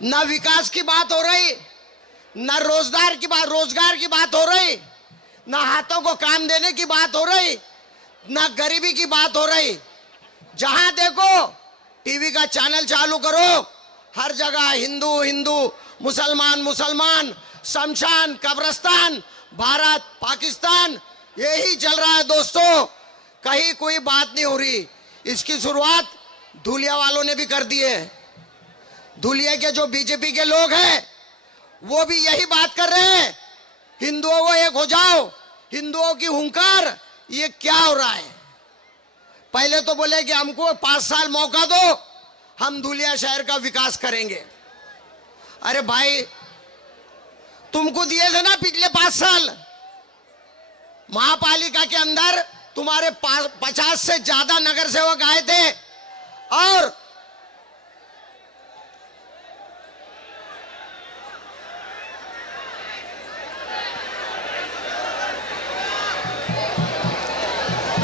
न विकास की बात हो रही, न रोजगार की बात हो रही, न हाथों को काम देने की बात हो रही, न गरीबी की बात हो रही। जहां देखो टीवी का चैनल चालू करो, हर जगह हिंदू हिंदू, मुसलमान मुसलमान, शमशान कब्रिस्तान, भारत पाकिस्तान, यही चल रहा है दोस्तों। कहीं कोई बात नहीं हो रही। इसकी शुरुआत धुलिया वालों ने भी कर दी है। धुलिया के जो बीजेपी के लोग हैं वो भी यही बात कर रहे हैं, हिंदुओं को एक हो जाओ, हिंदुओं की हुंकार। ये क्या हो रहा है? पहले तो बोले कि हमको 5 साल मौका दो, हम धुलिया शहर का विकास करेंगे। अरे भाई, तुमको दिए थे ना पिछले 5 साल। महापालिका के अंदर तुम्हारे 50 से ज्यादा नगर सेवक आए थे और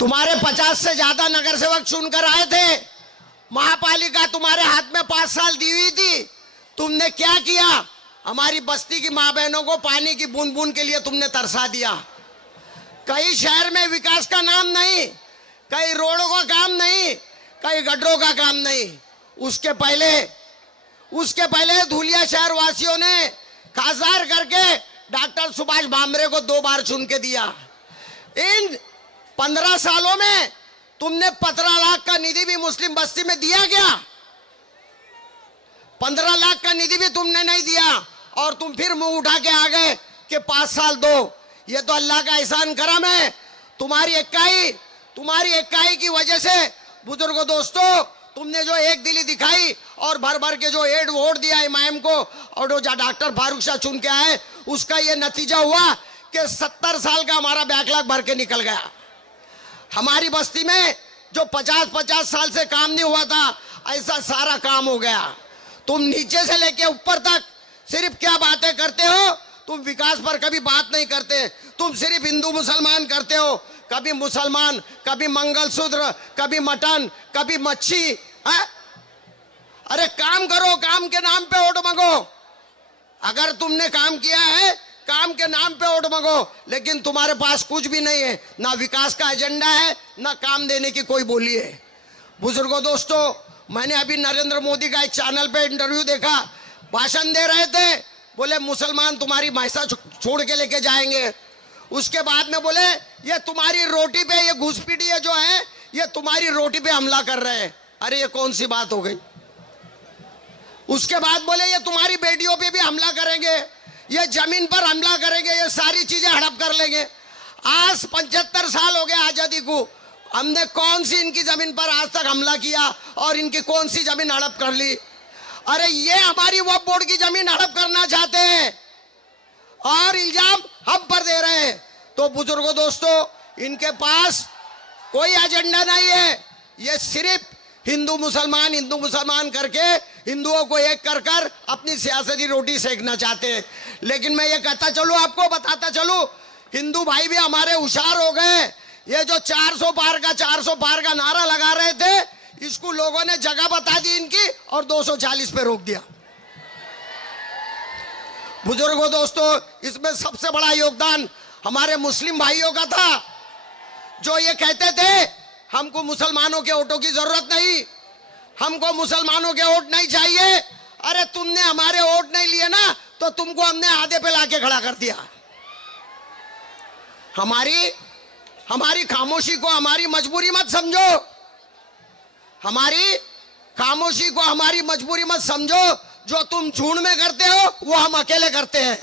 तुम्हारे 50 से ज्यादा नगर सेवक चुनकर आए थे। महापालिका तुम्हारे हाथ में 5 साल दी हुई थी। तुमने क्या किया? हमारी बस्ती की मां बहनों को पानी की बूंद बूंद के लिए तुमने तरसा दिया। कई शहर में विकास का नाम नहीं, कई रोडों का काम नहीं, कई गड्ढों का काम नहीं। उसके पहले धुलिया शहर वासियों ने खासदार करके डॉक्टर सुभाष भामरे को 2 बार चुन के दिया। इन 15 सालों में तुमने 15 लाख का निधि भी मुस्लिम बस्ती में दिया क्या? 15 लाख का निधि भी तुमने नहीं दिया और तुम फिर मुंह उठा के आ गए कि 5 साल दो। ये तो अल्लाह का एहसान करम है। तुम्हारी इकाई की वजह से बुजुर्गों दोस्तों, तुमने जो एक दिली दिखाई और भर भर के जो एड वोट दिया इमाम को और जो डॉक्टर फारूक शाह चुन के आए, उसका ये नतीजा हुआ कि 70 साल का हमारा बैकलॉग भर के निकल गया। हमारी बस्ती में जो 50-50 साल से काम नहीं हुआ था, ऐसा सारा काम हो गया। तुम नीचे से लेके ऊपर तक सिर्फ क्या बातें करते हो? तुम विकास पर कभी बात नहीं करते। तुम सिर्फ हिंदू मुसलमान करते हो। कभी मुसलमान, कभी मंगलसूत्र, कभी मटन, कभी मच्छी। अरे काम करो, काम के नाम पे वोट मांगो। अगर तुमने काम किया है, काम के नाम पे वोट मांगो, लेकिन तुम्हारे पास कुछ भी नहीं है। ना विकास का एजेंडा है, ना काम देने की कोई बोली है। बुजुर्गों दोस्तों, मैंने अभी नरेंद्र मोदी का एक चैनल पे इंटरव्यू देखा, भाषण दे रहे थे। बोले मुसलमान तुम्हारी भैंसा छोड़ के लेके जाएंगे। उसके बाद में बोले ये तुम्हारी रोटी पे, ये घुसपैठिए जो है, ये तुम्हारी रोटी पे हमला कर रहे हैं। अरे ये कौन सी बात हो गई? उसके बाद बोले ये तुम्हारी बेटियों पे भी हमला करेंगे, ये जमीन पर हमला करेंगे, ये सारी चीजें हड़प कर लेंगे। आज 75 साल हो गए आजादी को, हमने कौन सी इनकी जमीन पर आज तक हमला किया और इनकी कौन सी जमीन हड़प कर ली? अरे ये हमारी वक्फ बोर्ड की जमीन हड़प करना चाहते हैं और इल्जाम हम पर दे रहे हैं। तो बुजुर्गों दोस्तों, इनके पास कोई एजेंडा नहीं है। ये सिर्फ हिंदू मुसलमान करके हिंदुओं को एक कर कर अपनी सियासती रोटी सेकना चाहते हैं। लेकिन मैं ये कहता चलूं, आपको बताता चलूं, हिंदू भाई भी हमारे होशियार हो गए। ये जो 400 पार का नारा लगा रहे थे, इसको लोगों ने जगह बता दी इनकी और 240 पे रोक दिया। बुजुर्गों दोस्तों, इसमें सबसे बड़ा योगदान हमारे मुस्लिम भाइयों का था, जो ये कहते थे हमको मुसलमानों के वोटों की जरूरत नहीं, हमको मुसलमानों के वोट नहीं चाहिए। अरे तुमने हमारे वोट नहीं लिए ना, तो तुमको हमने आधे पे लाके खड़ा कर दिया। हमारी खामोशी को हमारी मजबूरी मत समझो, हमारी खामोशी को हमारी मजबूरी मत समझो। जो तुम झुंड में करते हो वो हम अकेले करते हैं।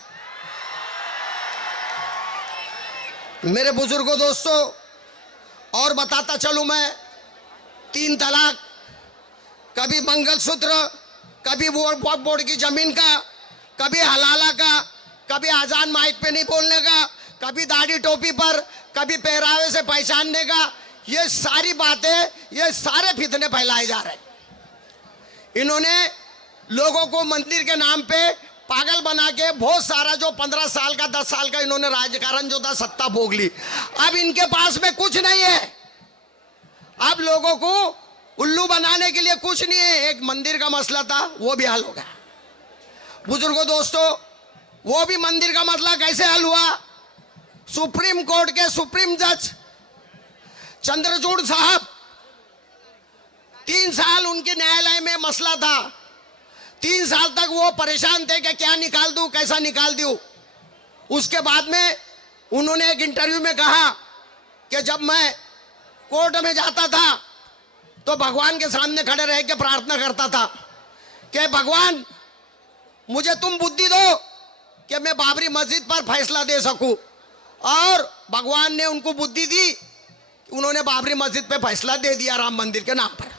मेरे बुजुर्गों दोस्तों, और बताता चलूं मैं, 3 तलाक, कभी मंगलसूत्र, कभी वक्फ बोर्ड की जमीन का, कभी हलाला का, कभी अजान माइक पे नहीं बोलने का, कभी दाढ़ी टोपी पर, कभी पहरावे से पहचानने का, ये सारी बातें, ये सारे फितने फैलाए जा रहे हैं। इन्होंने लोगों को मंदिर के नाम पे पागल बना के बहुत सारा, जो 15 साल का 10 साल का इन्होंने राजकारण जो था सत्ता भोग ली। अब इनके पास में कुछ नहीं है। अब लोगों को उल्लू बनाने के लिए कुछ नहीं है। एक मंदिर का मसला था, वो भी हल हो गया। बुजुर्गों दोस्तों, वो भी मंदिर का मसला कैसे हल हुआ? सुप्रीम कोर्ट के सुप्रीम जज चंद्रचूड़ साहब, 3 साल उनके न्यायालय में मसला था। 3 साल तक वो परेशान थे कि क्या निकाल दूं, कैसा निकाल दूं। उसके बाद में उन्होंने एक इंटरव्यू में कहा कि जब मैं कोर्ट में जाता था तो भगवान के सामने खड़े रह के प्रार्थना करता था कि भगवान मुझे तुम बुद्धि दो कि मैं बाबरी मस्जिद पर फैसला दे सकूं। और भगवान ने उनको बुद्धि दी, उन्होंने बाबरी मस्जिद पे फैसला दे दिया राम मंदिर के नाम पर।